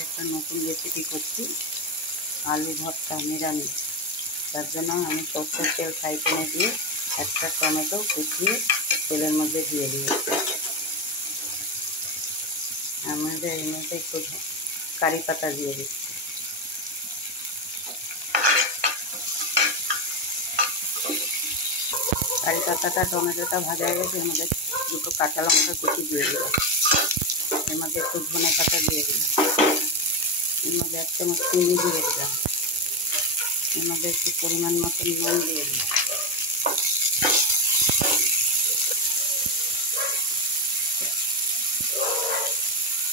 একটা নতুন রেসিপি করছি, আলু ভর্তা নিরামিষ। তার জন্য আমি সরষের তেল ফ্রাই প্যানে দিয়ে একটা টমেটো কুচিয়ে তেলের মধ্যে দিয়ে দিয়েছি। আমাদের এর মধ্যে একটু কারি পাতা দিয়ে দিচ্ছি। কারি পাতাটা টমেটোটা ভাজা হয়ে গেছে, এর মধ্যে দুটো কাঁচা লঙ্কা কুচি দিয়ে দিলাম। এর মধ্যে একটু ধনে পাতা দিয়ে দিলাম। এর মধ্যে এক চামচ চিনি দিয়ে দিলাম। এর মধ্যে একটু পরিমাণ মতো নুন দিয়ে দিলাম।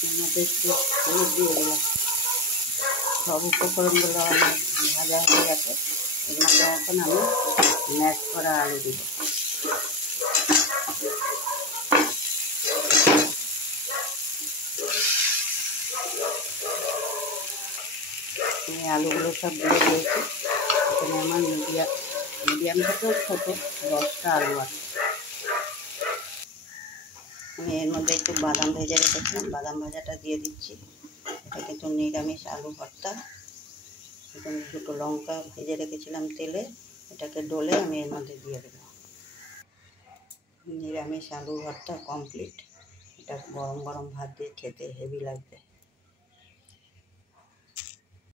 এর মধ্যে একটু হলুদ দিয়ে দিলাম। সব উপকরণগুলো আমার ভাজা হয়ে গেছে। এর মধ্যে এখন আমি ম্যাশ করা আলু দিব। এই আলুগুলো সব দিয়ে দিয়েছি। এখানে আমার মিডিয়াম থেকেও ছোটো 10টা আলু আছে। আমি এর মধ্যে একটু বাদাম ভেজে রেখেছিলাম, বাদাম ভাজাটা দিয়ে দিচ্ছি। এটা কিন্তু নিরামিষ আলু ভর্তা। এখানে দুটো লঙ্কা ভেজে রেখেছিলাম তেলে, এটাকে ডলে আমি এর মধ্যে দিয়ে দেবো। নিরামিষ আলু ভর্তা কমপ্লিট। এটা গরম গরম ভাত দিয়ে খেতে হেভি লাগবে।